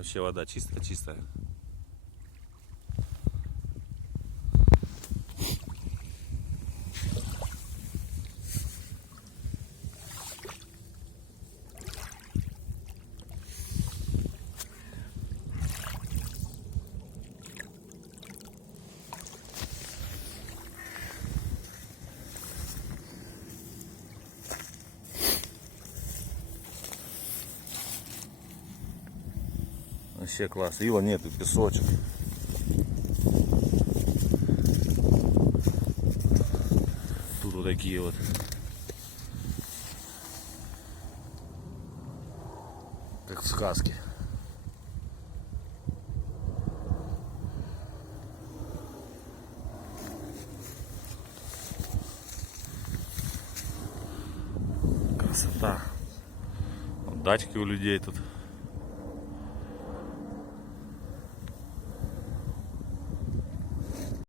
Вообще вода чистая-чистая. Вообще класс. Ила нету, песочек. Тут вот такие вот. Как в сказке. Красота. Вот дачки у людей тут.